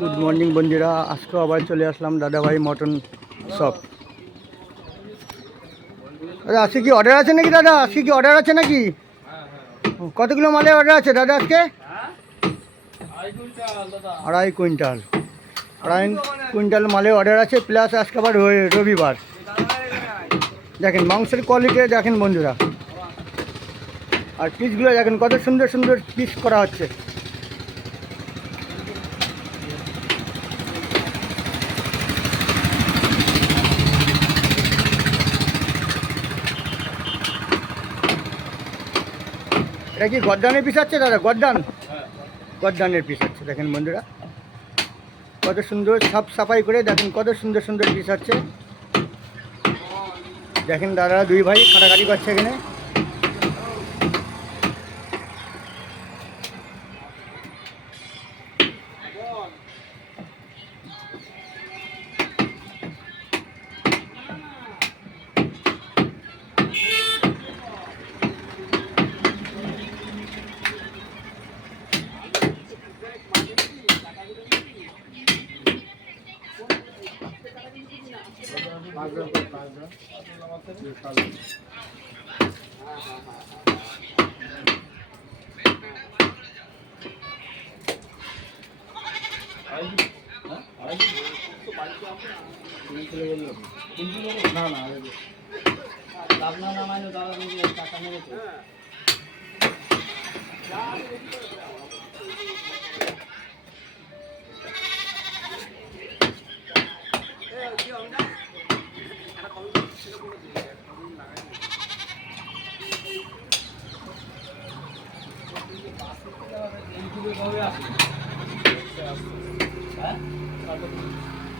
Good morning বন্ধুরা, আজকে আবার চলে আসলাম দাদাভাই মটন শপ। দাদা আজকে কি অর্ডার আছে নাকি? দাদা আজকে কি অর্ডার আছে নাকি? কত কিলো মালের অর্ডার আছে দাদা আজকে? 2.5 কুইন্টাল মালের অর্ডার আছে, প্লাস আজকে আবার রবিবার। দেখেন মাংসের কোয়ালিটি দেখেন বন্ধুরা, আর পিসগুলো দেখেন কত সুন্দর সুন্দর পিস করা হচ্ছে। এটা কি গদ্দানের পিস আছে দাদা? গদ্দানের পিস আছে দেখেন বন্ধুরা, কত সুন্দর সাফ সাফাই করে দেখেন কত সুন্দর সুন্দর পিস আছে। দেখেন দাদা দুই ভাই কাটাকাটি করছে এখানে।